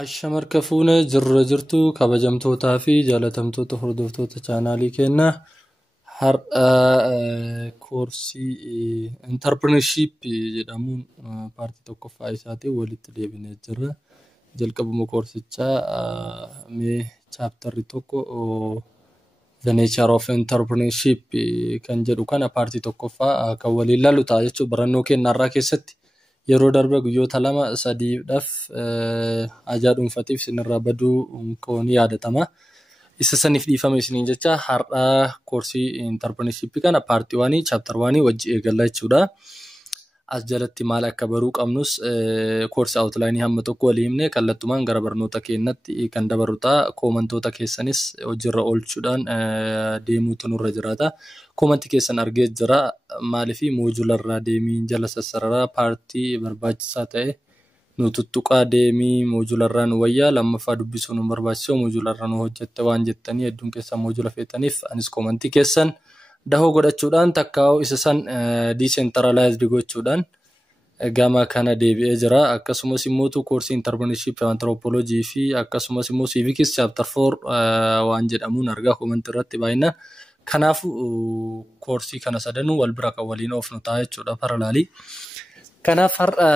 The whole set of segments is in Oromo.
Ashamarka fuune jirra jirtu kabajamtootaa fi jaalatamtoota hordoftoota chaanaalii keenna har'a koorsii interpreneurship jedhamuun paartii tokkoffaa isaatiin walitti deebinee jirra. Jalqabuma koorsichaa mee chaaptarri tokko the nature of entrepreneurship kan jedhu kana paartii tokkoffaa kan waliin ilaallu ta'a jechuudha. Barannoo keenyarraa keessatti yeroo darbe guyyoota 2-3dhaaf ajaa dhuunfatiif sinirraa baduu koon yaadatama. Isa saniif dhiifame isiniin jecha har'a koorsii entrepreneurship kana paartii 1 chapter 1 wajji eegalla jechuudha. As jalatti maal akka baruu qabnus koorsii outline hamma tokko walii himne kallattumaan gara barnoota keenyatti kan dabarru ta'a. Koomantoota keessanis hojiirra oolchuudhaan deemuutu nurra jiraata. Koomantii keessan argee jira maaliifii moojularraa deemii jala sassararaa paartii barbaachisaa ta'e nu tuttuqaa deemii moojularraa nu wayyaa lammaffaa dubbisuu nu barbaachisoo moojularraa nu hojjette waan jettanii hedduun keessan moojula feetaniif anis koomantii keessan dahoo godhachuudhaan takkaa'u isa san decentralized gochuudhaan gama kana deebi'ee jira. Akkasumas immoo koorsii entrepreneurship anthropology fi akkasumas immoo civics chapter 4 waan jedhamuun argaa koomantii irratti baay'inaan. Kanaafuu koorsii kana sadanuu wal bira kan waliin oofnu ta'a jechuudha paralaalii. Kanaaf har'a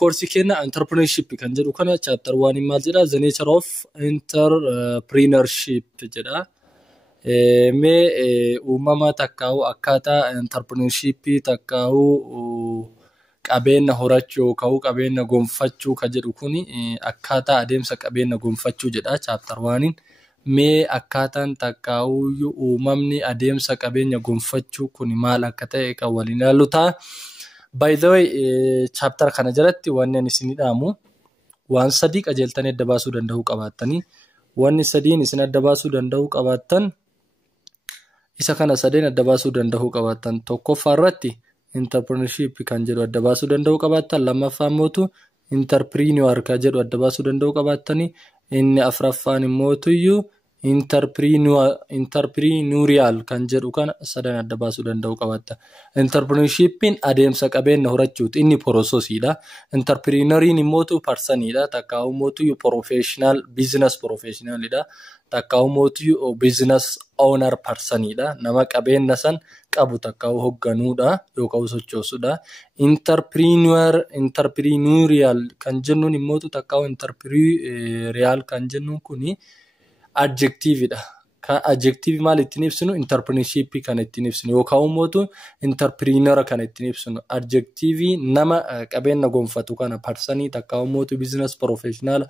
koorsii keenya entrepreneurship kan jedhu kana chapter 1 maal jedha? The nature of entrepreneurship jedha. Mee uumama takkaa'u akkaataa entrepreneurship takkaa'u qabeenya horachuu yookaan qabeenya gonfachuu kan jedhu kuni akkaataa adeemsa qabeenya gonfachuu jedha chapter 1. Mee akkaataan takkaa'u uumamni adeemsa qabeenya gonfachuu kuni maal akka ta'e kan waliin ilaallu ta'a. By the way chapter kana jalatti wanni ani isin dhaamu waan sadii qajeeltanii adda baasuu danda'uu qabaattanii wanni sadiin isin adda baasuu danda'uu qabaattan isa kana sadeen adda baasuu danda'uu qabaattan tokkoffaa irratti entrepreneurship kan jedhu adda baasuu danda'uu qabaattan lammaffaa immoo entrepreneur kan jedhu adda baasuu danda'uu qabaattanii inni afraffaan immoo entrepreneurial kan jedhu kana sadan adda baasuu danda'uu qabatta. Entrepreneurshipin adeemsa qabeenya horachuuti inni processidha. Entrepreneuriin immoo personidha. Takkaa'u immoo professional business professionalidha. Takkaa'u immoo business owner personidha. Nama qabeenya san qabu takkaa'u hogganuudha yookaan sochoosudha. Entrepreneurial kan jennuun immoo takkaa'u entrepreneurial kan jennuun kuni adjectiveidha. Kan adjective maal ittiin ibsinu entrepreneurship kan ittiin ibsinu yookaan immoo entrepreneur kan ittiin ibsinu adjective nama qabeenya gonfatu kana personii takkaa'u immoo business professional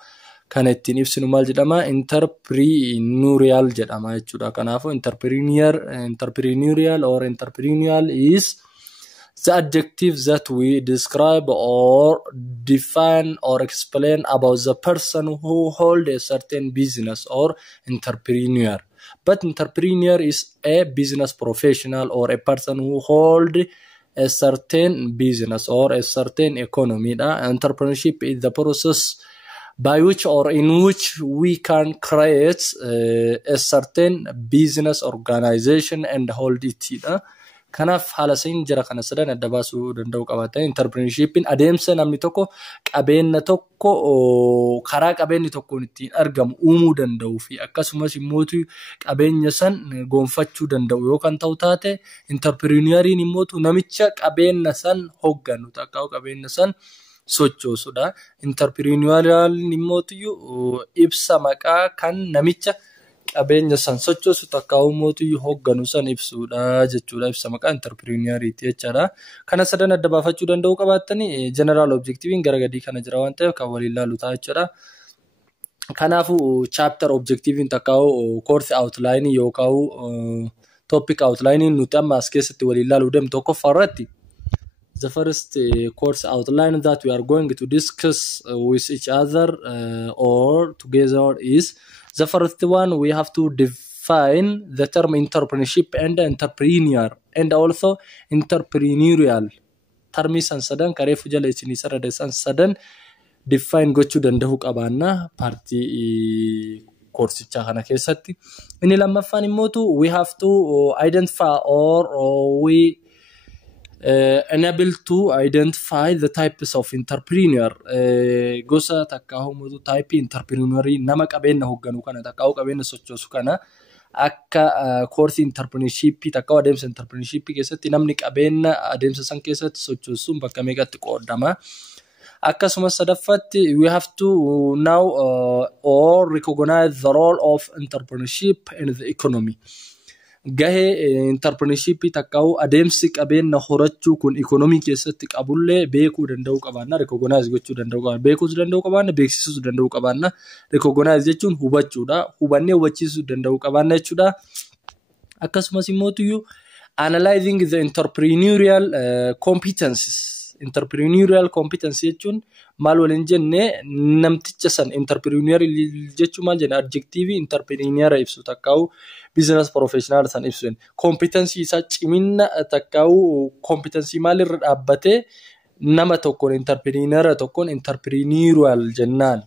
kan ittiin ibsinu maal jedhama entrepreneurial jedhama jechuudha. Kanaafuu entrepreneurial or entrepreneurial is the adjective that we describe or define or explain about the person who holds a certain business or entrepreneur. But entrepreneur is a business professional or a person who holds a certain business or a certain economy. Entrepreneurship is the process by which or in which we can create a certain business organization and hold it. Kanaaf haala siin jira kana sadan adda baasuu danda'uu qabaata. Entrepreneurshipin adeemsa namni tokko qabeenya tokko karaa qabeenyi tokkoon ittiin argamu uumuu danda'uu fi akkasumas immoo qabeenya san gonfachuu danda'u yookaan ta'u taate entrepreneuriin immoo namicha qabeenya san hogganu takkaa'u qabeenya san sochoosudha. Entrepreneuriin immoo ibsa maqaa kan namicha qabeenya san sochoosu takkaa'u immoo hogganu san ibsuudha jechuudha. Ibsa maqaa entrepreneuriiti jechaadha. Kana sadan adda baafachuu danda'uu qabaattanii general objectivein gara gadii kana jira waan ta'eef kan waliin ilaallu ta'a jechuudha. Kanaafuu chapter objectivein takkaa'u course outline yookaan topic outline nuti amma as keessatti waliin ilaaluu deemnu tokkoffaa irratti the first course outline that we are going to discuss with each other or together is the first one. We have to define the term entrepreneurship and entrepreneur and also entrepreneurial. Terms and sadan kareefu jala isinii saradeessan sadan define gochuu danda'uu qabaanna partii koorsichaa kana keessatti. Inni lammaffaan immoo we have to identify or we enable to identify the types of entrepreneur gosa takka homutu type entrepreneur nama qabeenya hogganu kana takka qabeenya sochoosu kana akka course entrepreneurship takka adeemsa entrepreneurship keessatti namni qabeenya adeemsa san keessatti sochoosuun bakka meeqatti qoodama. Akkasumas sadaffatti we have to now or recognize the role of entrepreneurship in the economy. Gahe entrepreneurship takkaa'u adeemsi qabeenya horachuu kun economy keessatti qabullee beekuu danda'uu qabaanna, recognize gochuu danda'uu qabaanna, beekuu danda'uu qabaanna, beeksisuu danda'uu qabaanna. Recognize jechuun hubachuudha, hubannee hubachiisuu danda'uu qabaanna jechuudha. Akkasumas immoo analyzing the entrepreneurial competencies. Entrepreneurial competence jechuun maal waliin jenne namticha san entrepreneur jechuun maal jenne adjective entrepreneur ibsu takkaa'u business professional san ibsu competency isa cimina takkaa'u competency maal irra dhaabbatee nama tokkoon entrepreneurial jennaan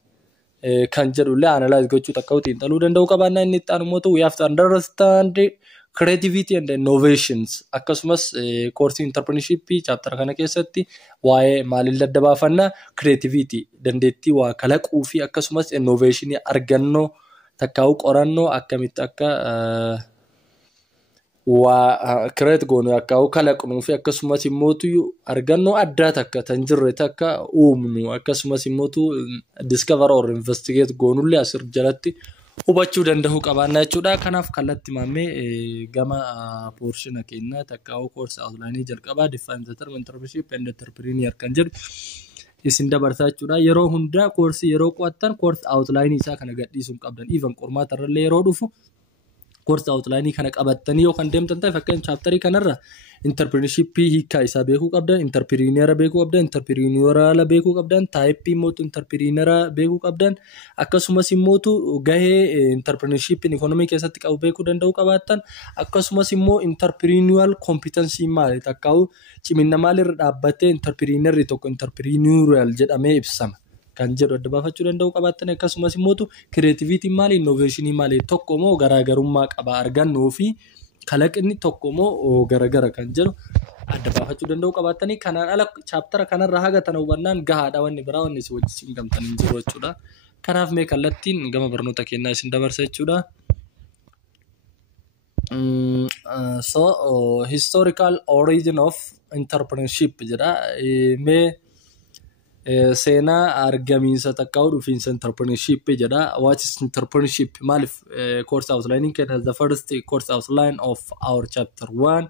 kan jedhullee analyze gochuu takkaa'u xiinxaluu danda'uu qabaanna. Inni itti aanu mootu we have to understand creativity and innovations. Akkasumas course entrepreneurship chapter kana keessatti waa'ee maaliin adda baafanna creativity dandeettii waa kalaquu fi akkasumas innovation argannoo takkaa'u qorannoo akkamitti akka waa create goonu akka'u kalaqnuu fi akkasumas immoo argannoo addaa takka tan jirre takka uumnu akkasumas immoo discover or investigate goonullee asir jalatti hubachuu danda'uu qabaanna jechuudha. Kanaaf kallattii maamee gama portion keenya takkaa'u course outline jalqabaa define the term entrepreneurship and entrepreneur kan jedhu isin dabarsaa jechuudha. Yeroo hunda course yeroo qo'attan course outline isaa kana gadhiisuun qabdan even qormaata irra yeroo dhufu course outline kana qabattanii yoo kan deemtan ta'e fakkiin chapter kanarra entrepreneurship hiika isaa beekuu qabdan, entrepreneur beekuu qabdan, entrepreneurial beekuu qabdan, type mootu entrepreneur beekuu qabdan, akkasumas immoo gahee entrepreneurship in economy keessatti qabu beekuu danda'uu qabaattan, akkasumas immoo entrepreneurial competency maali takkaa'u cimina maalirra dhaabbatee entrepreneur tokko entrepreneurial jedhamee ibsama kan jedhu adda baafachuu danda'uu qabaattan. Akkasumas immoo creativity maali innovation maali tokko moo garaagarummaa qaba argannuu fi kalaqni tokko moo garagara kan jedhu adda baafachuu danda'uu qabaatanii. Kanaan ala chapter kanarra haga tan hubannaan gahaadha wanni biraa wanni si wajjin gamtan hin jiru jechuudha. Kanaaf mee kallattiin gama barnoota kennaa isin dabarsa jechuudha. So historical origin of entrepreneurship jedha. Mee seenaa argamiinsa takkaa'u dhufiinsa entrepreneurship jedha. What is entrepreneurship? Maalif course outlining as the first course outline of our chapter 1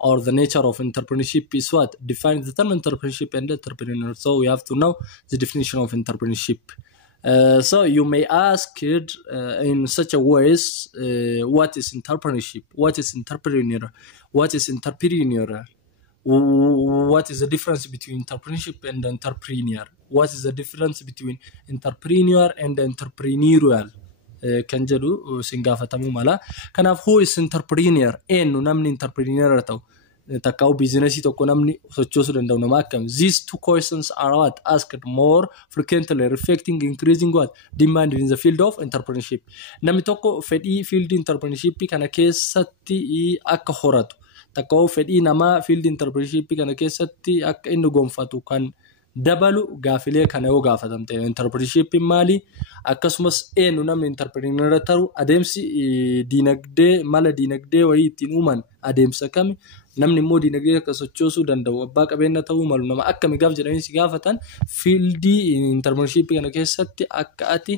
or the nature of entrepreneurship is what? Define the term entrepreneurship and entrepreneur. So we have to know the definition of entrepreneurship. So you may ask it in such a ways, what is entrepreneurship? What is entrepreneur? What is entrepreneur? What is the difference between entrepreneurship and entrepreneur? What is the difference between entrepreneur and entrepreneurial? Kan jedhu singaafatamuu mala. Kanaaf who is entrepreneur? Eenyu namni entrepreneur ta'u takkaa'u business tokko namni sochoosuu danda'u nama akkam? These two questions are what asked more frequently, reflecting increasing what demand in the field of entrepreneurship. Namni tokko fedhii field entrepreneurship kana keessatti akka horatu takkaa'u fedhii nama field entrepreneurship kana keessatti akka inni gonfatu kan dabalu gaafilee kana yoo gaafatamte entrepreneurship maali akkasumas eenyu namni entrepreneur ta'u adeemsi dinagdee mala dinagdee wayii ittiin uuman adeemsa kami namni immoo dinagdee akka sochoosuu danda'u abbaa qabeenya ta'uu malu nama akkami gaaf jedhanii si gaafatan field entrepreneurship kana keessatti akka ati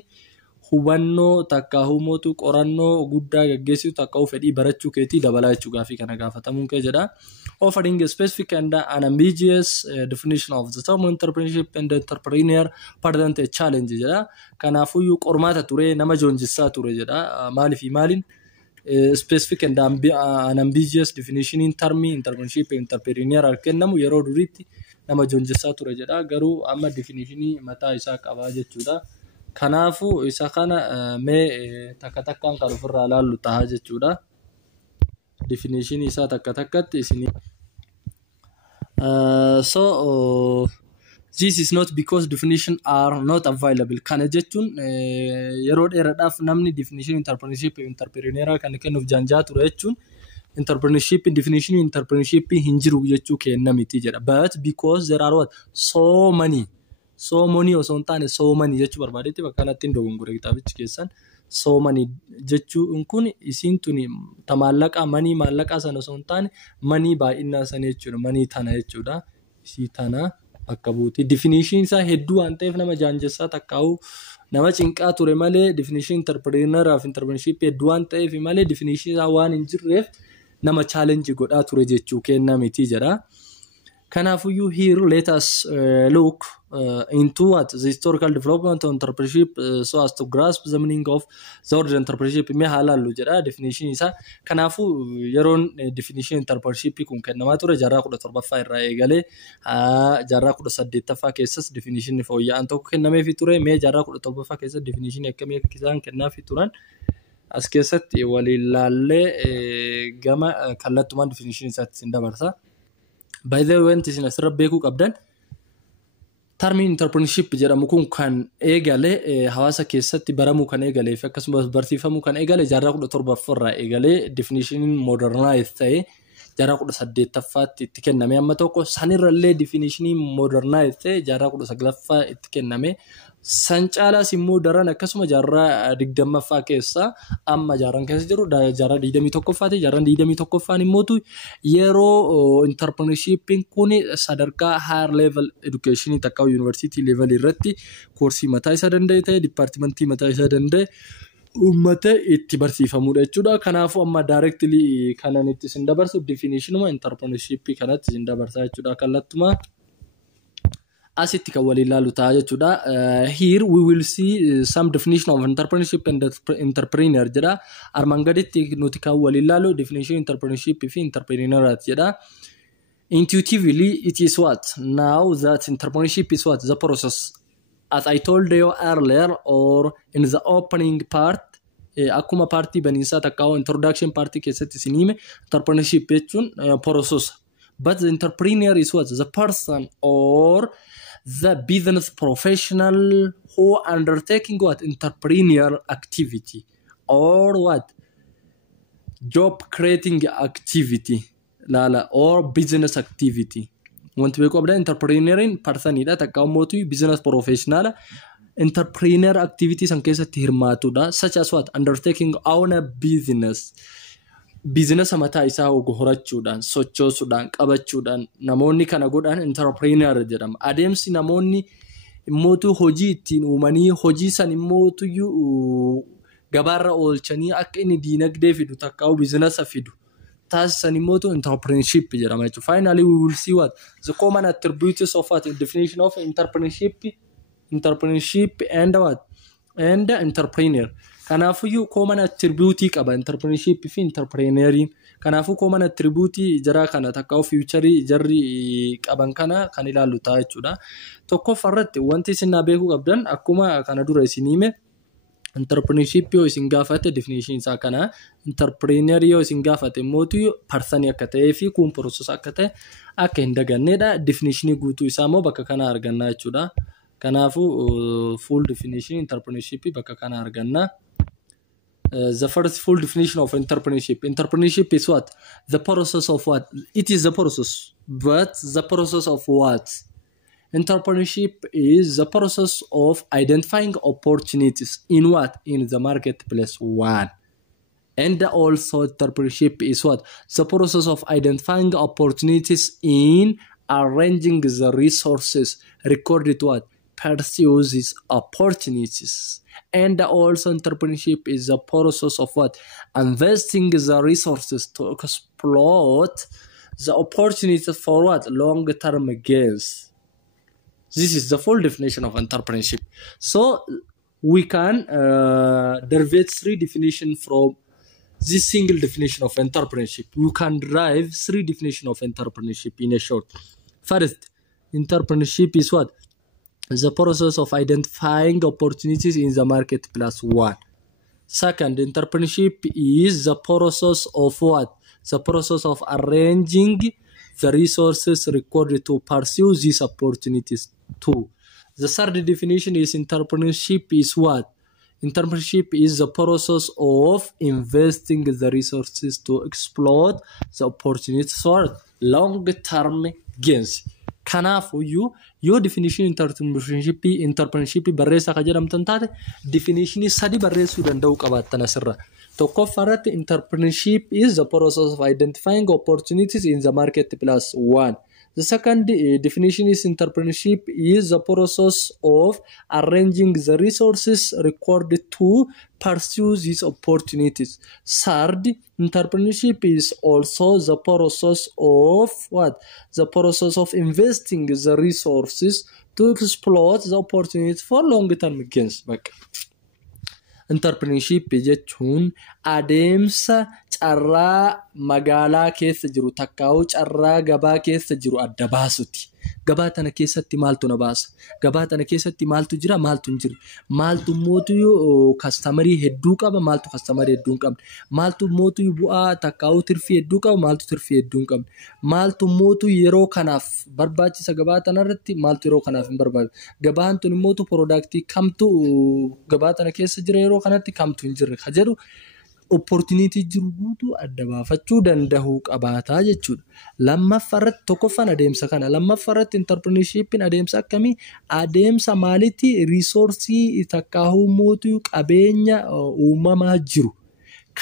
hubannoo takkaa'u mootu qorannoo guddaa gaggeessitu takkaa'u fedhii barachuu keetii dabalaa jechuu gaafii kana gaafatamuun kee jedha. Offering a specific and unambiguous definition of the term entrepreneurship and entrepreneur present a challenge jedha. Kanaafuu qormaata ture nama joonjisaa ture jedha. Maaliif maaliin specific and unambiguous definition in term entrepreneurship and entrepreneur kennamu yeroo duriitti nama joonjisaa ture jedha. Garuu amma definitionii mataa isaa qabaa jechuudha. Kanaafu isa kana mee takka takkaan kan ofirraa ilaallu ta'a jechuudha. Definition isaa takka takkatti isinii. So this is not because definition are not available. Kana jechuun yeroo dheeraadhaaf namni definition entrepreneurship entrepreneur kan kennuuf janjaa ture jechuun entrepreneurship definition entrepreneurship hin jiru jechuu kenna miti jedha. But because there are what so many osoo hin taane so many jechuu barbaadetti bakka kanatti hin dogongore kitaabichi keessan. So many jechuun kun isiin tuni maallaqa manii maallaqa sana osoo hin taane manii baay'inaa sana jechuudha. Manii tana jechuudha. Isii tana akka buuti. Definition isaa hedduu waan ta'eef nama jaanjessaa takkaa'u nama cinqaa ture malee definition entrepreneur of entrepreneurship hedduu waan ta'eef malee definition isaa waan hin jirreef nama challenge godhaa ture jechuu kenna miti jedha. Kanaafuu here let us look into what the historical development of entrepreneurship so as to grasp the meaning of the word entrepreneurship. Me halalu jedha definition isa. Kanaafuu yeroon definition entrepreneurship kun kennamaa ture jaarraa 17ffaa irraa eegalee jaarraa 18ffaa keessas definition fooyya'aan tokko kennameefii ture. Mee jaarraa 17ffaa keessas definition akkamii akka isaan kennaafii turan as keessatti waliin laallee gama kallattumaan definition isaatti sin dabarsa. By the way, wanti isin asirra beekuu qabdan termiin entrepreneurship jedhamu kun kan eegale hawaasa keessatti baramuu kan eegale fi akkasumas barsiifamuu kan eegale jaarraa 17ffaa irraa eegalee definition modernize ta'e jaarraa 18ffaatti itti kenname amma tokko sanirrallee definition modernize ta'e jaarraa 19ffaa itti kenname. San caalaas immoo daran akkasuma jaarraa 20ffaa keessa amma jaarran keessa jiru jaarraa 21ffaati. Jaarraa 21ffaan immoo yeroo entrepreneurship kun sadarkaa higher level education takka university level irratti koorsii mataa isa danda'e ta'e departmentii mataa isa danda'e ummata itti barsiifamudha jechuudha. Kanaafuu amma directly kanan itti sin dabarsu definition entrepreneurship kanatti sin dabarsa jechuudha. Kallattuma asitti kan waliin laalu ta'a jechuudha. Here we will see some definition of entrepreneurship and entrepreneur jedha. Armaan gaditti nuti kan waliin laalu definition entrepreneurship fi entrepreneur jedha. Intuitively it is what? Now that entrepreneurship is what? The process. As I told you earlier or in the opening part, akkuma partii baniinsaa takkaa'u introduction party keessatti isin hime entrepreneurship jechuun process. But the entrepreneur is what? The person or the business professional who undertaking what? Entrepreneurial activity or what? Job creating activity or business activity. Want to be entrepreneuring person ida takkaa'u mootu business professional entrepreneur activities an keessatti hirmaatudha. Such as what? Undertaking own a business mataa isaa horachuudhaan sochoosuudhaan qabachuudhaan namoonni kana godhan entrepreneur jedhama. Adeemsi namoonni immootu hojii ittiin uumanii hojii san immootu gabaarra oolchanii akka inni diinagdee fidu takkaa'u business fidu taasisan immootu entrepreneurship jedhama jechuudha. Finally we will see what the common attributes of what definition of entrepreneurship and what and entrepreneur. Kanaafuu common attribute qaba entrepreneurship fi entrepreneuring. Kanaafuu common attribute jara kana takkaa'u future jarri qaban kana kan ilaallu ta'a jechuudha. Tokkoffaarratti wanti isin beekuu qabdan akkuma kana dura isin hime entrepreneurship yoo isin gaafate definition isaa kana entrepreneur yoo isin gaafate mootu person akka ta'ee fi kun process akka ta'e akka hin dagannedha. Definition guutuu isaa moo bakka kana arganna jechuudha. Kanaafuu full definition entrepreneurship bakka kana arganna. The first full definition of entrepreneurship. Entrepreneurship is what? The process of what? It is the process. But the process of what? Entrepreneurship is the process of identifying opportunities in what? In the marketplace. One. And also entrepreneurship is what? The process of identifying opportunities in arranging the resources recorded what? Pursues these opportunities. And also entrepreneurship is the process of what? Investing the resources to exploit the opportunities for what? Long-term gains. This is the full definition of entrepreneurship. So we can derive three definitions from this single definition of entrepreneurship. You can derive three definitions of entrepreneurship in a short. First, entrepreneurship is what? The process of identifying opportunities in the marketplace. One. Second, entrepreneurship is the process of what? The process of arranging the resources required to pursue these opportunities. Two. The third definition is entrepreneurship is what? Entrepreneurship is the process of investing the resources to exploit the opportunities for long-term gains. Kanaafuu yoo definition entrepreneurship barreessaa ka jedhamtan taate definitionii 3 barreessuu danda'uu qabaattan asirra. Tokkoffaarratti entrepreneurship is the process of identifying opportunities in the marketplace. 1. The second definition is entrepreneurship is the process of arranging the resources required to pursue these opportunities. Third, entrepreneurship is also the process of what? The process of investing the resources to exploit the opportunities for long-term gains. Entrepreneurship jechuun adeemsa carraa magaalaa keessa jiru takkaa'u carraa gabaa keessa jiru adda baasuti. Gabaa tana keessatti maaltu na baasa? Gabaa tana keessatti maaltu jira? Maaltu hin jiru? Maaltu mootuu kastamarii hedduu qaba? Maaltu kastamarii hedduu hin qabne? Maaltu mootuu bu'aa takkaa'u tirfii hedduu qaba? Maaltu tirfii hedduu hin qabne? Maaltu mootuu yeroo kanaaf barbaachisa gabaa tanarratti? Maaltu yeroo kanaaf hin barbaachisu? Gabaan tun mootuu product kamtu gabaa tana keessa jira yeroo kanatti kamtu hin jirre ka jedhu opportunity jiru guutuu adda baafachuu danda'uu qabaataa jechuudha. Lammaffaarratti tokkoffaan adeemsa kana. Lammaffaarratti entrepreneurshipin adeemsa akkamii? Adeemsa maalitti resourcii takkaa'uu mootuu qabeenya uumamaa jiru.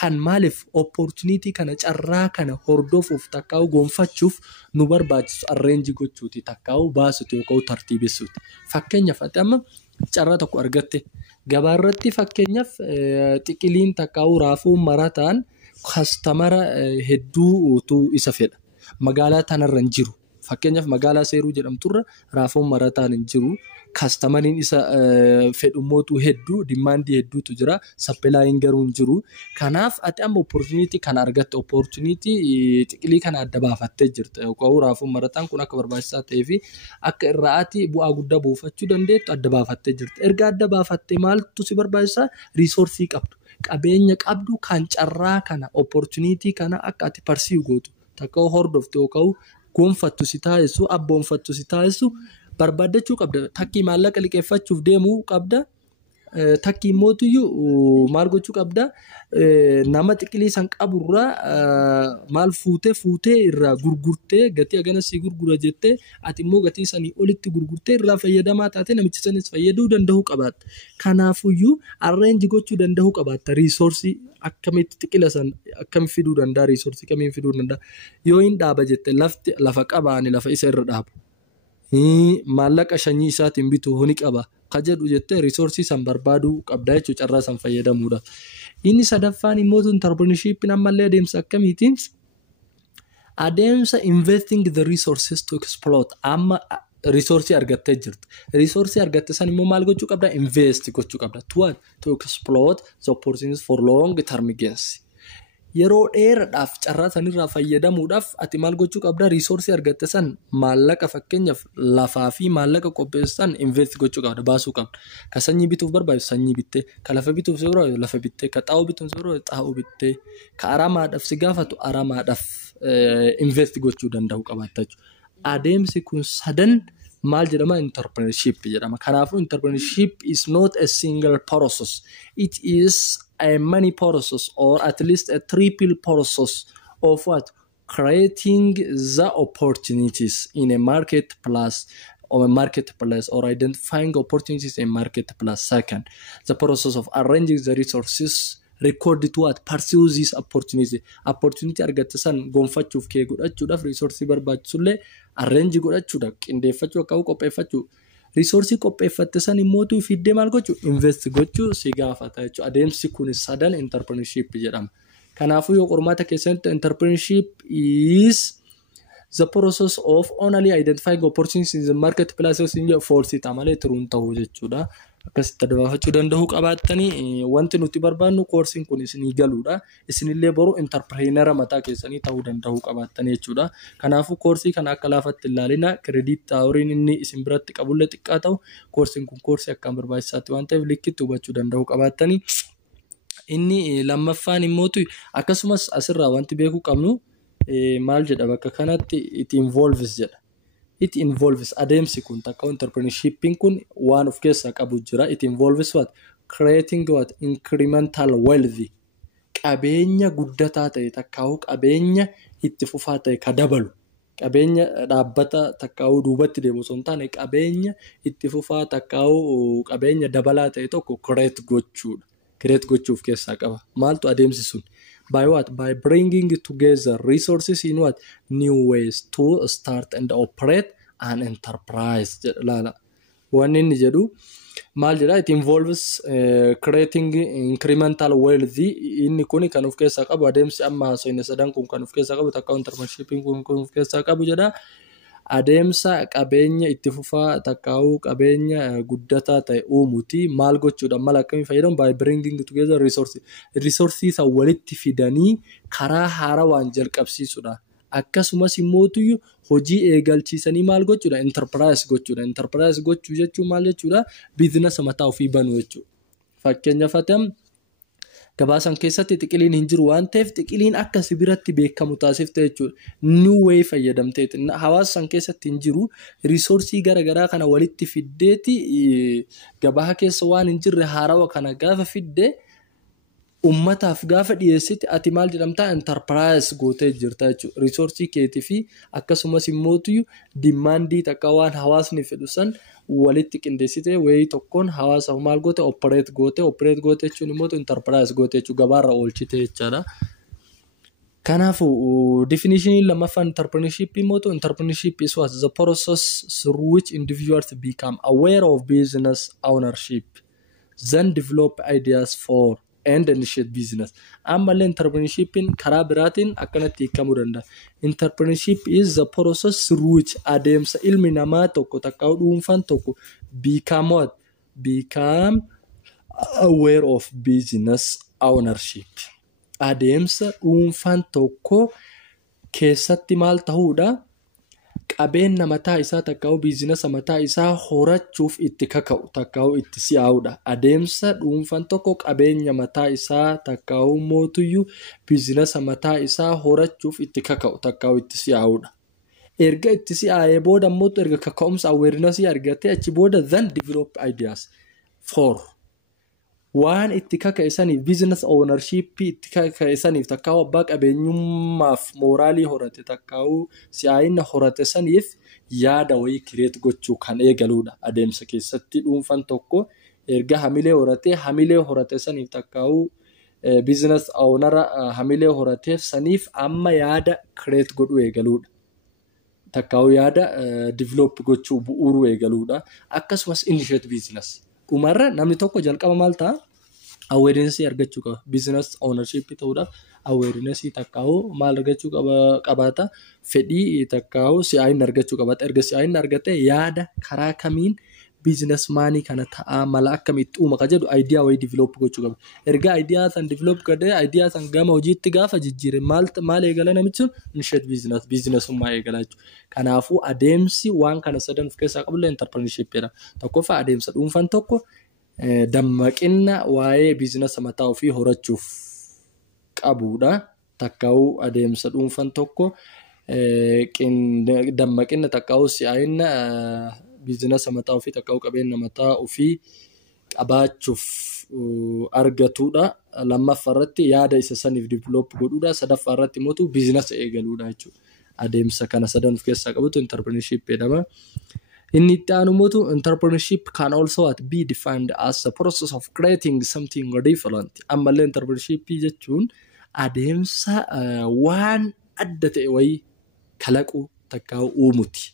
Kan maaliif opportunity kana carraa kana hordofuuf takkaa'uu gonfachuuf nu barbaachisu arrange gochuuti takkaa'uu baasuti yookaan tartiibessuuti. Fakkeenyaaf ati amma carraa tokko argatte gabaarratti fakkeenyaaf xiqiliin takkaa'uu raafuu marataan kastamara hedduutu isa fedha. Magaalaa tanarra hin jiru. Fakkeenyaaf magaalaa Seeruu jedhamturra raafuun marataan hin jiru. Kastamariin isa fedhumootu hedduu dimaandii hedduutu jira. Supplying garuu hin jiru. Kanaaf ati amma opportunity kana argatte opportunity xiqilii kana adda baafattee jirta. Yookaan raafuun marataan kun akka barbaachisaa ta'ee fi akka irraa ati bu'aa guddaa buufachuu dandeettu adda baafattee jirta. Erga adda baafattee maaltu si barbaachisaa? Resourcii qabdu. Qabeenya qabdu kan carraa kana opportunity kana akka ati pursue gootu. Takka hordofte yookaan gonfattu si taasisu abboonfattu si taasisu barbaadachuu qabda. Takkii maallaqa liqeeffachuuf deemuu qabda. Takkii mootuyyuu maal gochuu qabda? Nama xiqilii san qaburraa maal fuutee irraa gurgurtee gatii aganasii gurgura jettee ati immoo gatii sanii olitti gurgurtee irraa fayyadamaa taate namichi sanis fayyaduu danda'uu qabaatta. Kanaafuyyuu arrange gochuu danda'uu qabaatta. Resourcii akkamitti xiqila san akkam fiduu danda'a? Resourcii kamiin fiduu danda'a? Yoo hin dhaaba jette lafti lafa qabaani lafa isa irra dhaabu. Maallaqa shanyii isaatiin bituu huni qaba. Kajedhu jettee resourcii san barbaaduu qabdaa jechuudha carraa san fayyadamuudha. Inni sadaffaan immoo entrepreneurshipin ammallee adeemsa akkamiitiin? Adeemsa investing the resources to exploit. Amma resourcii argattee jirta. Resourcii argatte san immoo maal gochuu qabda? Invest gochuu qabda. To exploit the opportunities for long term gains. Yeroo dheeraadhaaf carraa sanirraa fayyadamuudhaaf ati maal gochuu qabda? Resourcii argatte san maallaqa fakkeenyaaf lafaa fi maallaqa qopheessan invest gochuu qabda, baasuu qabda. Ka sanyii bituuf barbaachisu sanyii bittee, ka lafa bituuf si barbaachisu lafa bittee, ka xaa'oo bituuf si barbaachisu xaa'oo bittee, ka aramaadhaaf si gaafatu aramaadhaaf invest gochuu danda'uu qabaatta jechuudha. Adeemsi kun sadan maal jedhama? Entrepreneurship jedhama. Kanaafuu entrepreneurship is not a single process. It is a many process or at least a triple process of what? Creating the opportunities in a marketplace or identifying opportunities in marketplace. Second, the process of arranging the resources recorded to what? Pursue this opportunity. Opportunity argatte san gonfachuuf kee godhachuudhaaf resourcii barbaachisullee arrange godhachuudhaaf qindeeffachuu akka qopheeffachuu. Resourcii qopheeffatte san immootu fiddee maal gochuu? Invest gochuu si gaafata jechuudha. Adeemsi kun sadan entrepreneurship jedhama. Kanaafuu yoo qormaata keessatti entrepreneurship is the process of only identifying opportunities in the marketplace in your false malee turuun ta'uu jechuudha. Akkasitti dabaafachuu danda'uu qabaattanii wanti nuti barbaannu koorsiin kun isinii galuudha. Isinillee boru entrepreneur mataa keessanii ta'uu danda'uu qabaattanii jechuudha. Kanaafuu koorsii kana akka laafatti ilaalina credit houriin inni isin biratti qabullee xiqqaa ta'u koorsiin kun koorsii akkaan barbaachisaatti waan ta'eef likkitti hubachuu danda'uu qabaattanii. Inni lammaffaan immootu akkasumas asirraa wanti beekuu qabnu maal jedha bakka kanatti it involves jedha. It involves adeemsi kun takka entrepreneurshipin kun waan of keessaa qabu jira. It involves what? creating what incremental wealth qabeenya guddataa ta'e takkaa'u qabeenya itti fufaa ta'e ka dabalu qabeenya dhaabbata takkaa'u duubatti deemu osoo hin taane qabeenya itti fufaa takkaa'u qabeenya dabalaa ta'e tokko create gochuudha. Create gochuuf keessaa qaba. Maaltu adeemsi sun? By what? By bringing together resources in what? New ways to start and operate an enterprise. Laala. Waan inni jedhu maal jedha? It involves creating incremental wealth. Inni kuni kan of keessaa qabu adeemsi amma haasofne sadan kun kan of keessaa qabu takka entrepreneurship kun of keessaa qabu jedha. Adeemsa qabeenya itti fufaa takkaa'u qabeenya guddataa ta'e uumuti. Maal gochuudha? Mala akkamii fayyadamu? By bringing together resources. Resources walitti fidanii karaa haarawaan jalqabsiisuudha. Akkasumas immoo hojii eegalchiisanii maal gochuudha? Enterprise gochuudha. Enterprise gochuu jechuun maal jechuudha? Business mataa ofii banuu jechuudha. Fakkeenyaaf gabaasan keessatti xiqiliin hin jiru waan ta'eef xiqiliin akka sibiratti beekamu taasifte jechuudha. New way fayyadamteeti. Hawaasan keessatti hin jiru reesoorsii garaagaraa kana walitti fiddeeti gabaa keessa waan hin jirre haarawa kana gaafa fiddee ummataaf gaafa dhiyeessiti ati maal jedhamtaa? Enterprise gootee jirta jechuudha. Reesoorsii keetii fi akkasumas immoo dimaandii takka waan hawaasni fedhu san walitti qindeessitee wayii tokkoon hawaasaaf maal goote? Operate goote jechuun immoo enterprise goote jechuudha. Gabaarra oolchite jechaadha. Kanaafuu definition lamaffaan entrepreneurship immoo entrepreneurship is what? The process through which individuals become aware of business ownership, then develop ideas for and initiate business. Ammallee entrepreneurship karaa biraatiin akkanatti hiikamuu danda'a. Entrepreneurship is the process through which adeemsa ilmi namaa tokko takka dhuunfaan tokko become aware of business ownership. Adeemsa dhuunfaan tokko keessatti maal ta'uudha? Qabeenya mataa isaa takkaa'u biizinasa mataa isaa horachuuf itti kaka'u takkaa'u itti si'aawudha. Adeemsa dhuunfaan tokko qabeenya mataa isaa takkaa'u mootuyyuu biizinasa mataa isaa horachuuf itti kaka'u takkaa'u itti si'aawudha. Erga itti si'aayee booda immoo erga kaka'umsa awareness argatee achi booda then develop ideas for waan itti kaka'isaniif business ownership itti kaka'isaniif takkaa'u abbaa qabeenyummaaf mooraalii horate takkaa'u si'aayina horate saniif yaada wayii kireet gochuu kan eegaluudha. Adeemsa keessatti dhuunfaan tokko erga hamilee horate saniif takkaa'u business owner hamilee horateef saniif amma yaada kireet godhuu eegaluudha. Takkaa'u yaada develop gochuu bu'uuruu eegaluudha. Akkasumas initiate business. Dhumarra namni tokko jalqaba maal ta'a? Awareness argachuu qaba. Business ownership ta'uudhaaf awareness takkaa'u maal argachuu qabaata? Fedhii takkaa'u si'aayina argachuu qabaata. Erga si'aayina argate yaada karaa kamiin business maanii kana ta'a mala akkamitti uuma ka jedhu idea wayii develop gochuu qaba. Erga idea san develop godhee idea san gama hojiitti gaafa jijjiire maal eegala namichi initiate businessummaa eegala jechuudha. Kanaafuu adeemsi waan kana sadan of keessaa qabullee entrepreneurship jedhama. Tokkoffaa adeemsa dhuunfaan tokko dammaqina waa'ee biizinasa mataa ofii horachuuf qabuudha. Takkaa'u adeemsa dhuunfaan tokko dammaqina takkaa'u si'aayina biizinasa mataa ofii takkaa'u qabeenya mataa ofii qabaachuuf argatuudha. Lammaffaa irratti yaada isa saniif develop godhuudha. Sadaffaa irratti immoo biizinasa eegaluudha jechuudha. Adeemsa kana sadan of keessaa qabutu entrepreneurship jedhama. Inni itti aanu immoo entrepreneurship can also be defined as a process of creating something different. Ammallee entrepreneurship jechuun adeemsa waan adda ta'e wayii kalaquu takkaa'u uumuti.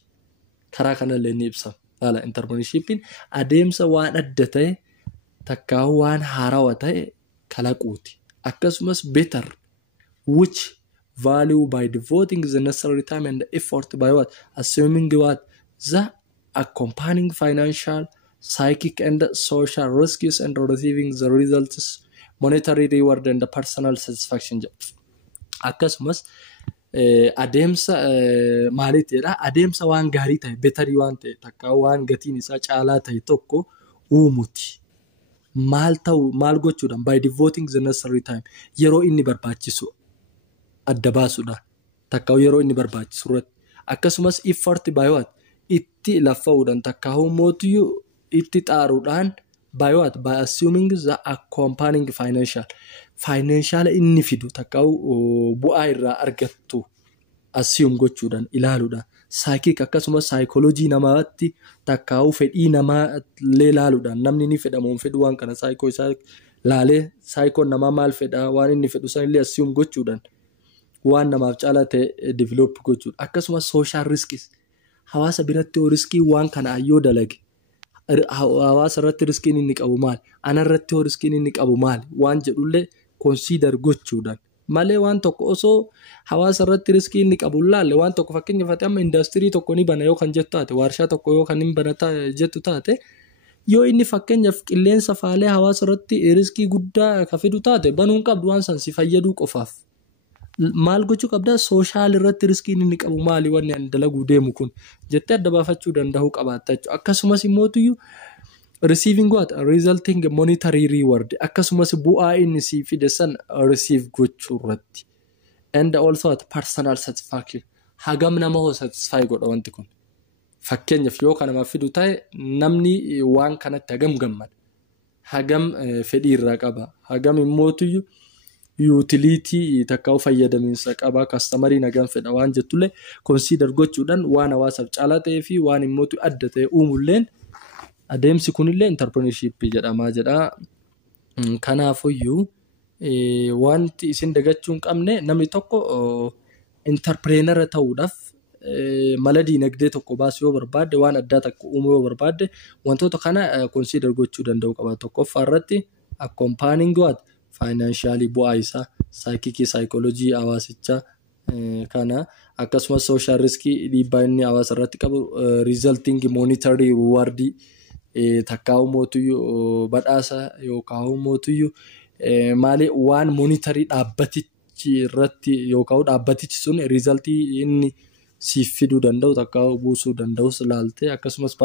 Karaa kanallee ni ibsa. Haala entrepreneurship adeemsa waan adda ta'e takkaa'u waan haarawaa ta'e kalaquuti. Akkasumas better which value by devoting the necessary time and effort by what? Assuming what? The accompanying financial, psychic and social risks and receiving the results, monetary reward and the personal satisfaction. Akkasumas adeemsa maaliitiidha? Adeemsa waan gaarii ta'e, betarii waan ta'e, takka waan gatiin isaa caalaa ta'e tokko uumuti. Maal gochuudhaan? By devoting the necessary time. Yeroo inni barbaachisu adda baasuudha. Takka yeroo inni barbaachisu irratti. Akkasumas effort by what? Itti laffa'uudhaan takka mootiyyuu itti xaaruudhaan by what? By assuming the accompanying financial inni fidu takka'u bu'aa irraa argattu assume gochuudhaan ilaaluudhaan psychic akkasumas psychology namaatti takka'u fedhii namaa illee ilaaluudhaan namni ni fedhamuun fedhu waan kana psycho isaa laalee psycho namaa maal fedha waan inni fedhu san illee assume gochuudhaan waan namaaf caalaa ta'e develop gochuudha. Akkasumas social risks hawaasa biratti riskii waan kana ayyoo dalage hawaasa irratti riskiin inni qabu maal? Ana irratti riskiin inni qabu maal? Waan jedhullee consider gochuudhaan malee waan tokko osoo hawaasa irratti riskii inni qabu laalle waan tokko fakkeenyaaf amma indaastirii tokko ni bana yoo kan jettu taate warshaa tokko yoo kan hin banata jettu taate yoo inni fakkeenyaaf qilleensa faalee hawaasa irratti riskii guddaa ka fidu taate banuun qabdu waan san si fayyaduu qofaaf. Maal gochuu qabda social irratti riskiin inni qabu maali wanni ani dalaguu deemu kun jettee adda baafachuu danda'uu qabaatta jechuudha. Akkasumas immoo receiving what? Resulting monetary reward. Akkasumas bu'aa inni si fide san receive gochuu irratti. And also at personal satisfaction. Hagam nama hoo satisfy godha wanti kun. Fakkeenyaaf yoo kanama fidu ta'e namni waan kanatti hagam gammada. Hagam fedhii irraa qaba. Hagam immoo utility takka'u fayyadamiinsa qaba. Customeriin hagam fedha waan jettullee consider gochuudhaan waan hawaasaaf caalaa ta'ee fi waan immoo adda ta'e uumulleen adeemsi kunillee entrepreneurship jedhamaa jedha. Kanaafuyyuu wanti isin dagachuu hin qabne namni tokko entrepreneur ta'uudhaaf mala diinagdee tokko baasuu yoo barbaadde waan addaa tokko uumuu yoo barbaadde wantoota kana consider gochuu danda'u qaba. Tokkoffaa irratti accompanying what? Financially bu'aa isaa psychology hawaasichaa kana akkasumas social risk dhiibbaa inni hawaasa irratti qabu resulting monetary reward takka'u mootuyyuu badhaasa yookaan mootuyyuu maali waan monetary dhaabbatichi irratti yookaan dhaabbatichi sun resultii inni siif fiduu danda'u takka'u buusuu danda'us ilaalte akkasumas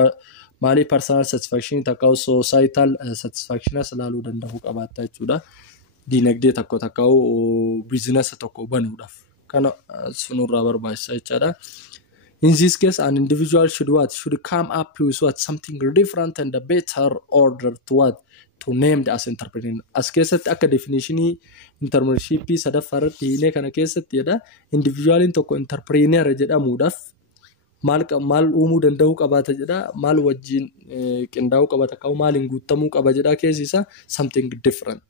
maali personal satisfaction takka'u societal satisfaction ilaaluu danda'u qabaatta jechuudha. Diinagdee takka'u business tokko banuudhaaf kana sunurraa barbaachisa jechaadha. In this case, an individual should come up with something different and a better order to named as entrepreneur. As keessatti akka definitionii entrepreneurship sadaffaarratti hiinee kana keessatti jedha individualin tokko entrepreneur jedhamuudhaaf maal uumuu danda'uu qabaata jedha maal wajjin qindaa'uu qabata ka'u maaliin guutamuu qaba jedha keessisa something different.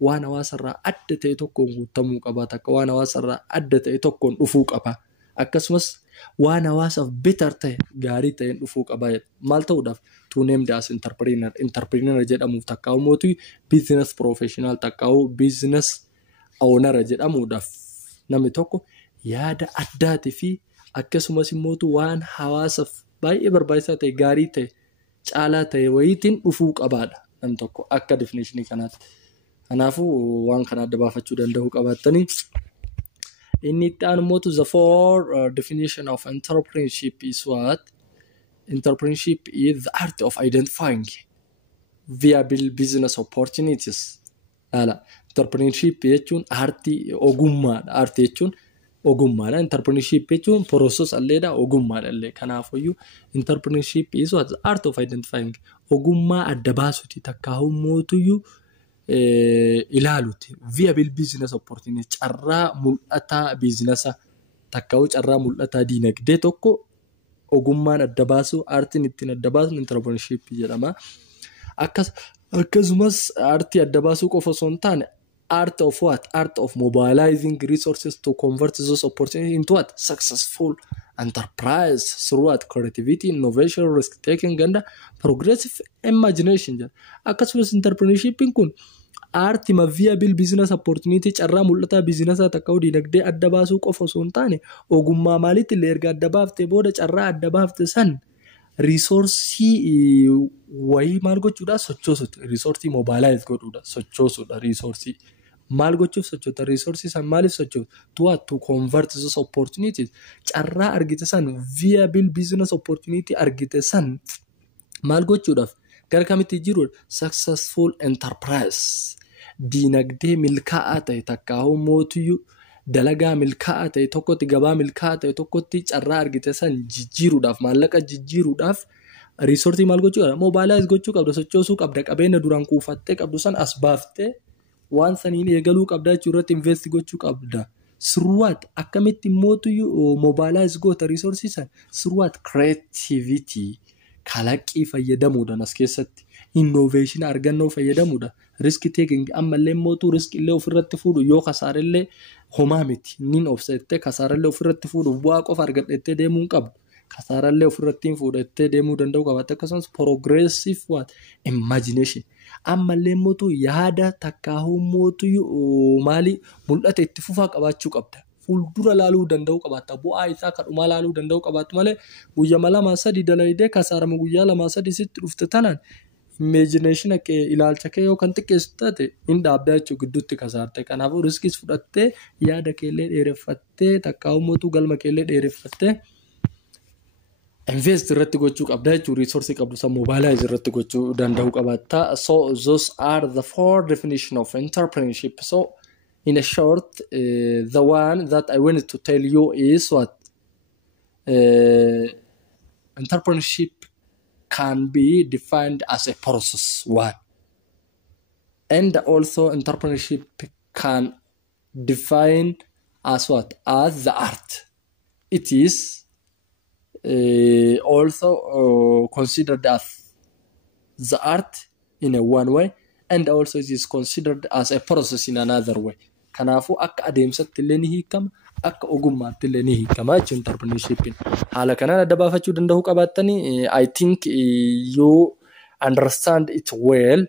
Waan hawaasarraa adda ta'e tokkoon guutamuu qabaata akka waan hawaasarraa adda ta'e tokkoon dhufuu qaba. Akkasumas waan hawaasaaf better ta'e gaarii ta'een dhufuu qaba. Maal ta'uudhaaf to named as entrepreneur jedhamuuf takka'u mootii business professional takka'u business owner jedhamuudhaaf namni tokko yaada addaatii fi akkasumas immoo waan hawaasaaf baay'ee barbaachisaa ta'e gaarii ta'e caalaa ta'e wayiitiin dhufuu qabaadha namni tokko akka definitionii kanaatti. Kanaafuu waan kana adda baafachuu danda'uu qabaattanii. Inni itti aanu mootu the four definition of entrepreneurship is what? Entrepreneurship is the art of identifying viable business opportunities. Entrepreneurship jechuun aartii ogummaadha. Aartii jechuun ogummaadha. Entrepreneurship jechuun process alleedha ogummaadha illee. Kanaafuyyuu entrepreneurship is what? The art of identifying ogummaa adda baasuti takkaahu mootuyyuu ilaaluti viable business opportunity carraa mul'ataa biizinasa takka'u carraa mul'ataa diinagdee tokko ogummaan adda baasu aartiin ittiin adda baasu entrepreneurship jedhama. Akkasumas aartii adda baasuu qofa osoo hin taane art of what? Art of mobilizing resources to convert those opportunities into what? Successful enterprise through what? Creativity, innovation, risk taking and progressive imagination. Akkasumas entrepreneurship kun aartii viable business opportunity carraa mul'ataa biizinasa takka'u diinagdee adda baasuu qofa osoo hin taane ogummaa maalitti illee erga adda baaftee booda carraa adda baafte san reesoorsii wayii maal gochuudha sochoosuudha. Reesoorsii mobilize godhuudha sochoosuudha. Reesoorsii maal gochuuf sochoota reesoorsii san maaliif sochootu to convert those opportunities carraa argite san viable business opportunity argite san maal gochuudhaaf gara kamitti jiru successful enterprise diinagdee milkaa'aa ta'e takkaahu mootiyyuu dalagaa milkaa'aa ta'e tokkotti gabaa milkaa'aa ta'e tokkotti carraa argite san jijjiiruudhaaf maallaqa jijjiiruudhaaf Resourtii maal gochuu qabda? Mobilise gochuu qabda, sochoosuu qabda, qabeenya duraan kuufattee qabdu san as baaftee waan saniin eegaluu qabda jechuu irratti invest gochuu qabda. Sirwaat akkamitti mootu mobilise goota resourtii san? Sirwaat creativity kalaqii fayyadamuudhaan as keessatti innovation argannoo fayyadamuudha. Risk taking ammallee mootu risk illee ofirratti fuudhu yoo kasaarellee homaa miti. Nin obsettee kasaarellee ofirratti fuudhu bu'aa qofa argadhettee deemuu hin qabdu. Kasaarallee ofirratti fuudhattee deemuu danda'u qabatte. Akkasumas progressive what imagination. Ammallee mootu yaada takkaahuu mootu maali mul'ata itti fufaa qabaachuu qabda. Fuuldura laaluu danda'u qabaatta. Bu'aa isaa kadhumaa laaluu danda'u qabaattu malee guyyaa lama sadii dalaydee kasaarama guyyaa lama sadii sitti dhufte tanaan imagination kee ilaalcha kee yoo kan xiqqeessu taate hin dhaabdaa jechuu gidduutti kasaarte. Kanaafuu riskis fudhattee yaada keellee dheereffattee takkaahuu mootu galma keellee dheereffattee invest irratti gochuu qabda jechuudha. Resource qabdu san mobilise irratti gochuu danda'u qabaata. So those are the 4 definition of entrepreneurship. So in a short, the one that I wanted to tell you is what entrepreneurship can be defined as a process, one. And also entrepreneurship can define as what? As the art. It is also considered as the art in a one way, and also it is considered as a process in another way. Kanaafuu akka adeemsatti illee ni hiikama, akka ogummaatti illee ni hiikama jechuun entrepreneurship. Haala kanaan adda baafachuu danda'uu qabaattanii I think you understand it well.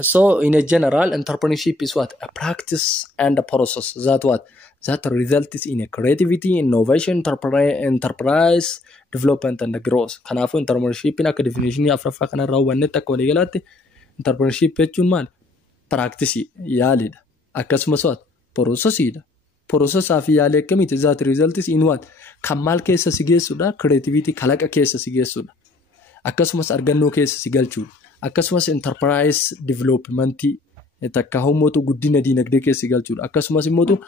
So in a general, entrepreneurship is what? A practice and a process that results in a creativity, innovation, enterprise, development and growth. Kanaafuu entrepreneurship akka definition afraffaa kana raawwannetti akka walii galaatti entrepreneurship jechuun maal? Practice yaalidha. Akkasumas what? Processidha. Processaa fi yaalii akkamiiti? That results in what? Kan maal keessa si geessudha? Creativity kalaqa keessa si geessudha. Akkasumas argannoo keessa si galchuudha. Akkasumas enterprise development takka hommootu guddina diinagdee keessa si galchuudha. Akkasumas immoo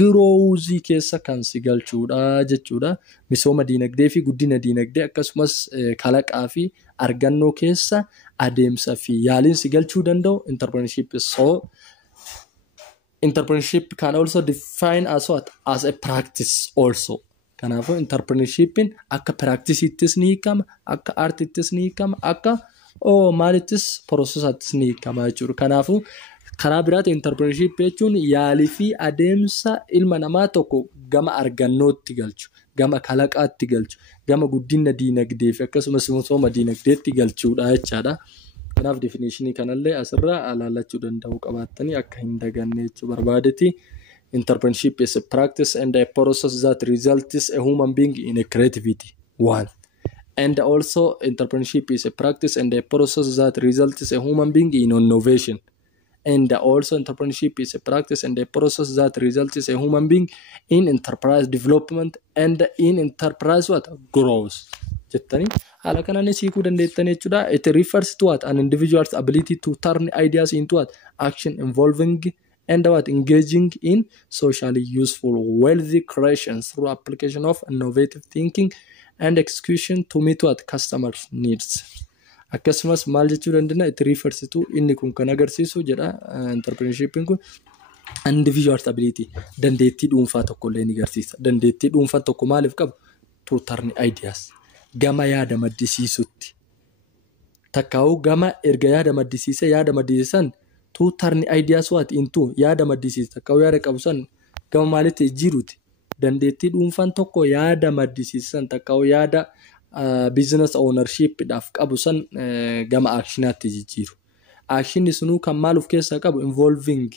growth keessa kan si galchuudha jechuudha. Misooma diinagdee fi guddina diinagdee akkasumas kalaqaa fi argannoo keessa adeemsa fi yaaliin si galchuu danda'u entrepreneurship. So entrepreneurship can also define as what? As a practice also. Kanaafuu entrepreneurshipin akka practiceittis ni hiikama, akka artittis ni hiikama, akka maalittis processattis ni hiikama jechuudha. Kanaafuu karaa biraatti entrepreneurship jechuun yaalii fi adeemsa ilma namaa tokko gama argannootti galchu, gama kalaqaatti galchu, gama guddina diinagdee fi akkasumas misooma diinagdeetti galchuudha jechaadha. Kanaaf definitionii kanallee asirraa ilaalachuu danda'uu qabaattanii akka hin daganne jechuu barbaadetti. Entrepreneurship is a practice and a process that results a human being in a creativity. One. And also entrepreneurship is a practice and a process that results a human being in innovation. And also entrepreneurship is a practice and a process that results a human being in enterprise development and in enterprise what? Growth. Jettanii haala kanaan siikuu dandeettanii jechuudha. It refers to what? An individual's ability to turn ideas into what? Action involving and what? Engaging in socially useful wealthy creations through application of innovative thinking and execution to meet what? Customers' needs. Akkasumas maal jechuu dandeenya? It refers to inni kun kan agarsiisu jedha entrepreneurshipin kun individual's ability dandeettii dhuunfaa tokko illee ni agarsiisa. Dandeettii dhuunfaa tokko maaliif qabu? To turn ideas. Gama yaada maddisiisutti. Takkaa'uu gama erga yaada maddisiisa yaada maddisiisan to turn ideas what into yaada maddisiisa. Takkaa'uu yaada qabu san gama maalitti jiruuti. Dandeettii dhuunfaan tokko yaada maddisiisan takkaa'uu yaada business ownership dhaaf qabu san gama actionaatti jijjiiru. Actionni sunuu kan maal of keessaa qabu? Involving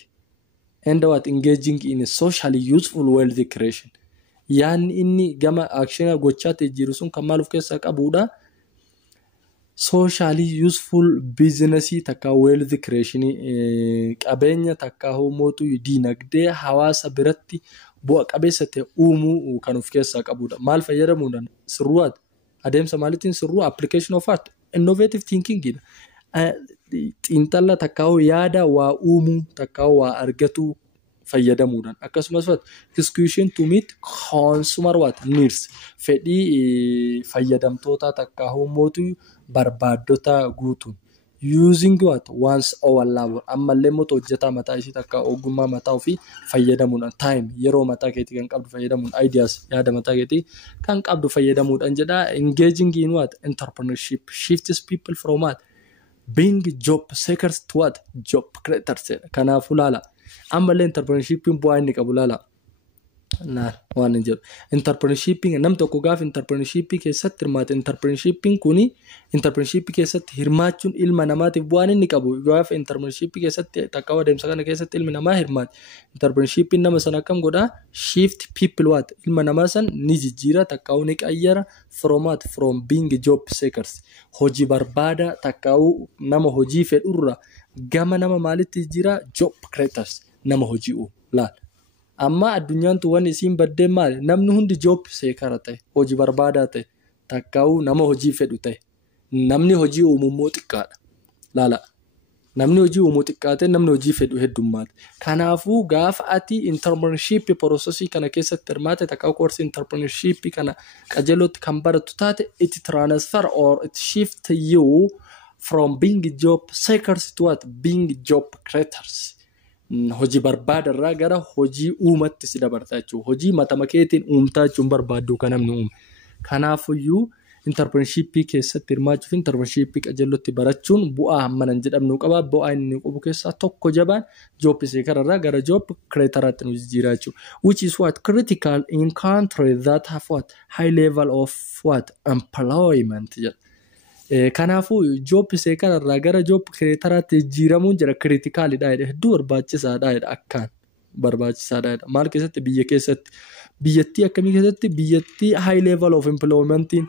and what? Engaging in a socially useful wealthy creation. Yaanni inni gama actiona gochaatti jijjiiru sun kan maal of keessaa qabudha? Socially useful business takka wealthy creation qabeenya takka hommootu diinagdee hawaasa biratti bu'a qabeessa ta'e uumuu kan of keessaa qabudha. Maal fayyadamuudhaan? Sirruwaati. Adeemsa maalitiin sirruu? Application of art. Innovative thinking jedha. Xiinxalla takka yaada waa uumuu, takka waa argatu, fayyadamuudhaan akkasumas execution to meet consumer needs fedhii fayyadamtoota takka humootu barbaaddota guutuun using once our labor ammallee moto hojjetaa mataa isii takka ogummaa mataa ofii fayyadamuudhaan time yeroo mataa keetii kan qabdu fayyadamuudhaan ideas yaada mataa keetii kan qabdu fayyadamuudhaan jedha engaging in entrepreneurship shifts people from being job seekers to job creators kanaafuu laala ammallee entrepreneurshipin bu'aa inni qabu laala waan jedhu entrepreneurshipin nam tokko gaaf entrepreneurshipii keessatti hirmaate entrepreneurshipin kuni entrepreneurshipii keessatti hirmaachuun ilma namaatiif bu'aan inni qabu gaaf entrepreneurshipii keessatti takka adeemsa kana keessatti ilmi namaa hirmaate entrepreneurshipin nama sana akkam godha shift people ilma namaa san ni jijjiira takka ni qayyara from being job seekers hojii barbaada takka nama hojii fedhurra gama nama maalitti jijjiira job creators nama hojii laal amma addunyaan tu waan isiin baddeen maali namni hundi job seekara ta'e hojii barbaadaa ta'e takkaa'u nama hojii fedhu ta'e namni hojii uumummoo xiqqaadha laala namni hojii uumuu xiqqaate namni hojii fedhu heddummaate kanaafuu gaafa ati entrepreneurship processii kana keessatti hirmaate takkaa'u course entrepreneurship kana qajeelootti kan baratu taate it transfer or it shift you from being job seekers to being job creators hojii barbaadarraa gara hojii uumatti si dabartaa jechuudha. Hojii matama keetiin uumtaa jechuun barbaaddu kan namni uume. Kanaafuyyuu entrepreneurship keessatti hirmaachuuf entrepreneurship qajeelootti barachuun bu'aa hammanan jedhamnu qaba. Bu'aa inni qabu keessaa tokko jabaan job seekararraa gara job creataraatti nu jijjiiraa jechuudha. Which is critical in countries that have high level of employment jedha. Kanaafuu job seekararraa gara job creataraatti jijjiiramuun jira criticalidha hedduu barbaachisaadha akkaan barbaachisaadha maal keessatti biyya keessatti biyyattii akkamii keessatti biyyattii high level of employmentiin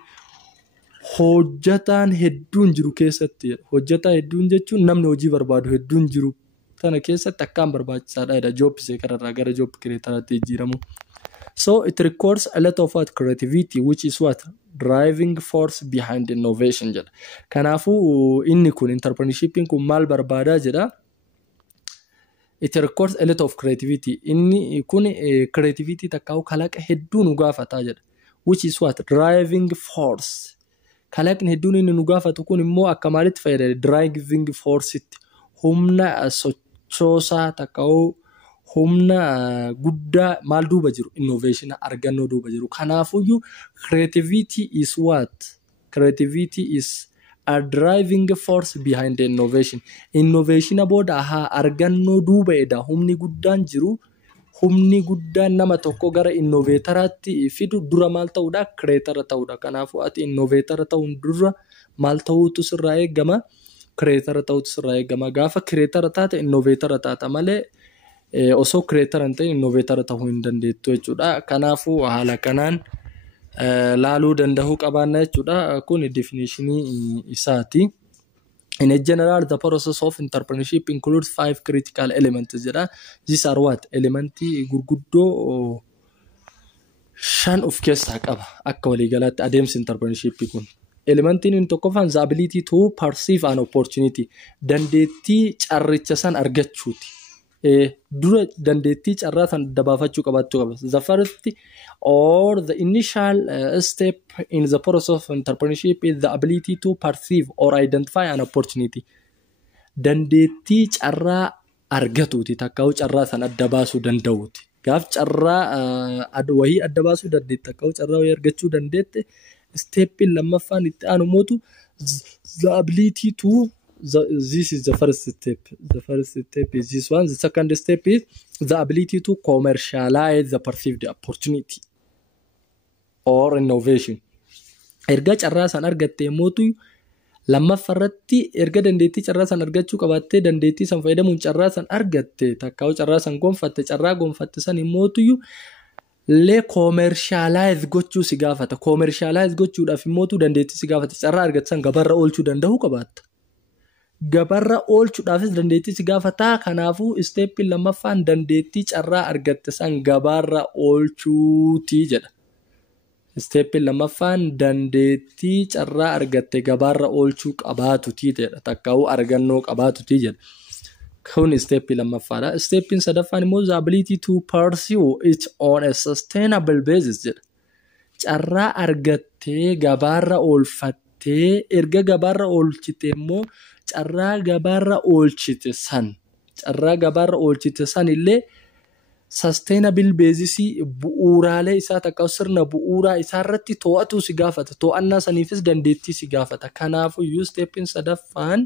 hojjataan hedduun jiru keessatti hojjataa hedduun jechuun namni hojii barbaadu hedduun jiru tana keessatti akkaan barbaachisaadha job seekararraa gara job creataraatti jijjiiramu. So it requires a lot of creativity, which is driving force behind innovation jedha. Kanaafuu inni kun entrepreneurshipin kun maal barbaadaa jedha. It requires a lot of creativity. Inni kun creativity takkaa'u kalaqa hedduu nu gaafataa jedha. Which is driving force. Kalaqni hedduun inni nu gaafatu kun immoo akka maalitti fayyada driving force itti humna sochoosaa takkaa'u humna guddaa maal duuba jiru innovation argannoo duuba jiru kanaafuyyuu creativity is a driving force behind the innovation booda argannoo duuba edha humni guddaan jiru humni guddaan nama tokko gara innovataraatti fidu dura maal ta'uudha creator ta'uudha kanaafuu ati innovator ta'uun dura maal ta'uutu sirraa eegama creator ta'uutu sirraa eegama gaafa creator taate innovator taata malee osoo creator hin ta'in innovator ta'uu hin dandeettu jechuudha. Kanaafuu haala kanaan laaluu danda'uu qabaanna jechuudha. Kun definitionii isaati. In general, the process of entrepreneurship includes 5 critical elements jedha. These are elementii gurguddoo 5 of keessaa qaba. Akka waliigalaatti adeemsi entrepreneurship kun. Elementiin inni tokkoffaan the ability to perceive an opportunity. Dandeettii carricha san argachuuti. Dura dandeettii carraa san dabaafachuu qabaachuu qaba. The first or the initial step in the process of entrepreneurship is the ability to perceive or identify an opportunity. Dandeettii carraa argatuuti takkaa'u carraa san adda baasuu danda'uuti. Gaaf carraa wahii adda baasuu dandeetti takkaa'u carraa wahii argachuu dandeette steppiin lammaffaan itti aanu mootu the ability to this is the first step. The first step is this one. The second step is the ability to commercialize the perceived opportunity or innovation. Erga carraa san argattee mootu lammaffarratti erga dandeettii carraa san argachuu qabattee dandeettii san fayyadamuun carraa san argatte takkaa'u carraa san gonfatte carraa gonfatte san mootu le commercialize gochuu si gaafata. Commercialize gochuudhaaf mootu dandeettii si gaafata carraa argatsan gabarra oolchuu danda'uu qabatta. Gabarra oolchuudhaafis dandeettii si gaafataa kanaafuu steppiin lammaffaan dandeettii carraa argatte san gabarra oolchuuti jedha. Steppiin lammaffaan dandeettii carraa argatte gabarra oolchuu qabaatuti jedha takkaa'u argannoo qabaatuti jedha. Kun step lammaffadha. Stepin sadaffaan immoo the ability to pursue it on a sustainable basis jedha. Carraa argattee gabaarra oolfattee erga gabaarra oolchite immoo carraa gabaarra oolchite san illee sustainable basis bu'uuraalee isaa takka sirna bu'uuraa isaa irratti to'atu si gaafata. To'annaa saniifis dandeettii si gaafata. Kanaafuu stepin sadaffaan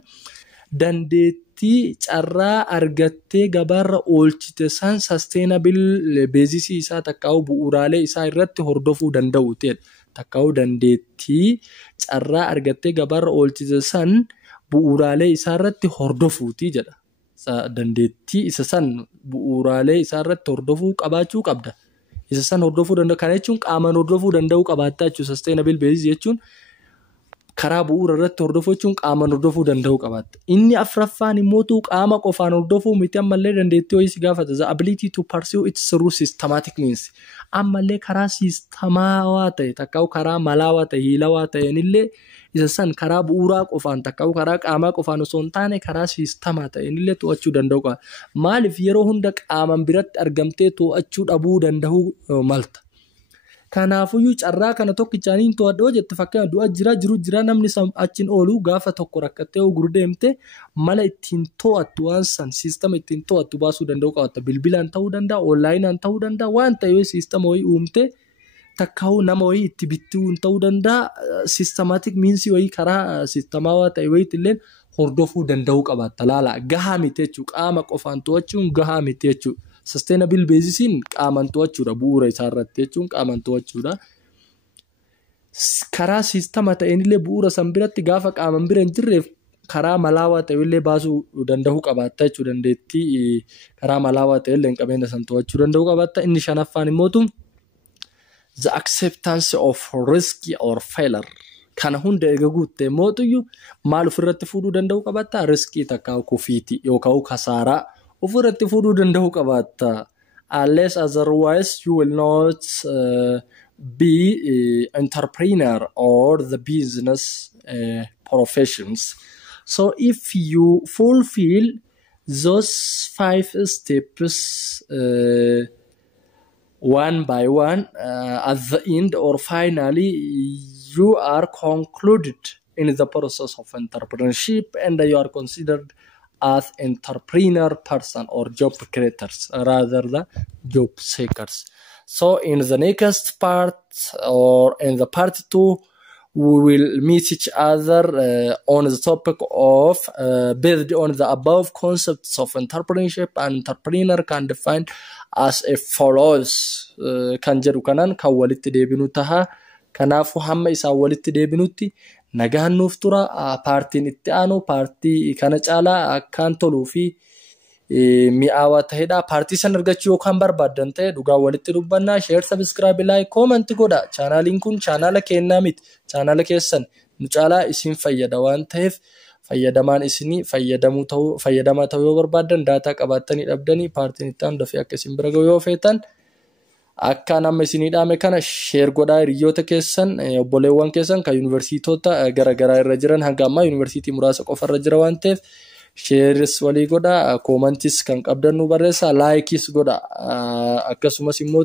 dandeettii carraa argattee gabaarra oolchite san sustainable basis isaa takka bu'uuraalee isaa irratti hordofuu danda'u ta'e. Takka dandeettii carraa argattee gabaarra oolchite san bu'uuraalee isaa irratti hordofuuti jedha. Dandeettii isa san bu'uuraalee isaa irratti hordofuu qabaachuu qabda. Isa san hordofuu danda'u kana jechuun qaamaan hordofuu danda'uu qabaattaa jechuudha. Sustainable basis jechuun karaa bu'uura irratti hordofuu jechuun qaamaan hordofuu danda'uu qabaatta. Inni afraffaan immoo qaama qofaan hordofuu miti ammallee dandeettii ho'ii si gaafata. The ability to pursue it through systematic means. Ammallee karaa siistamaawaa ta'e takka karaa malaawaa ta'e hiilawaa ta'eenillee isa san karaa bu'uuraa qofaan takka karaa qaamaa qofaan osoo hin taane karaa siistamaa ta'eenillee to'achuu danda'u qaba. Maaliif yeroo hunda qaaman biratti argamtee to'achuu dhabuu danda'uu malta. Kanaafuyyuu carraa kana tokkichaaniin to'adhoo jette fakkeenya du'a jira namni achiin oolu gaafa tokko rakkattee gurdeemte mala ittiin to'attu waan san siistama ittiin to'attu baasuu danda'u qabatta. Bilbilaan ta'uu danda'a, onlaayinaan ta'uu danda'a, waan ta'ee siistama wayii uumte takkaa'uu nama wayii itti bittuu ta'uu danda'a. Systematic means wayii karaa siistamaawaa ta'e wayiitti illee hordofuu danda'u qabatta. Laala gahaa miti jechuudha. Qaama qofaan to'achuun gahaa miti jechuudha. Sustainable basisiin qaamaan to'achuudha. Bu'uura isaa irratti jechuun qaamaan to'achuudha. Karaa siistama ta'eenillee bu'uura san biratti gaafa qaaman bira hin jirreef karaa malaawaa ta'ellee baasuu danda'uu qabaatta jechuudha. Dandeettii karaa malaawaa ta'ellee qabeenya san to'achuu danda'uu qabaatta. Inni shanaffaan immoo the acceptance of risk or failure. Kana hunda eega guuttee mootuyyuu maal ofirratti fuudhuu danda'uu qabaatta? Riskii takka kufiiti yookaan kasaaraa ofirratti fuudhuu danda'uu qabaatta. Unless otherwise you will not be entrepreneur or the business professions. So if you fulfill those 5 steps one by one, at the end or finally you are concluded in the process of entrepreneurship and you are considered as entrepreneur person or job creators rather than job seekers. So in the next part or in the part 2 we will meet each other on the topic of based on the above concepts of entrepreneurship. And entrepreneur can define as a follows kan jedhu kanan kan walitti deebinu taha. Kanaafu hamma isaa walitti deebinutti nagaan nuuf tura. Paartiin itti aanu paartii kana caalaa akkaan toluu fi mi'aawaa ta'edha. Paartii san argachuu yookaan barbaaddan ta'e dhugaa walitti dubbannaa. Share, subscribe, like, comment godha. Chaanaaliin kun chaanaala kennaa miti. Chaanaala keessan nu caalaa isin fayyada waan ta'eef fayyadamaan isinii fayyadamaa ta'uu yoo barbaaddan daataa qabaattanii dhabdanii paartiin itti aanu dafee akka isin bira ga'u yoo feetan akka nama isinii dhaame kana share godhaa hiriyoota keessan obboleewwan keessan kan yuunivarsiitota garaagaraa irra jiran hanga ammaa yuunivarsiitii muraasa qofa irra jira waan ta'eef shares walii godhaa comments kan qabdan nu barreessaa likes godhaa akkasumas immoo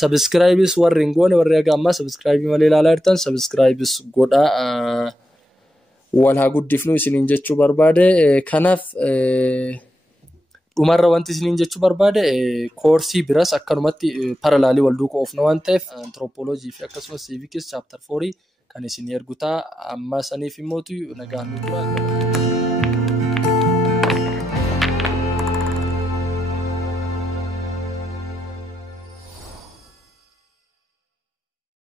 subscribes warri hin goone warri hanga ammaa subscribe malee ilaalaa jirtan subscribes godhaa wal haa guddifnu isiniin jechuu barbaade. Kanaaf dhumarra wanti isiniin jechuu barbaade koorsii biras akkanumatti paralaalii wal duukaa oofna waan ta'eef anthropology fi akkasumas civics chapter 4 kan isin ergutaa amma saniif immoo nagaan nu dura.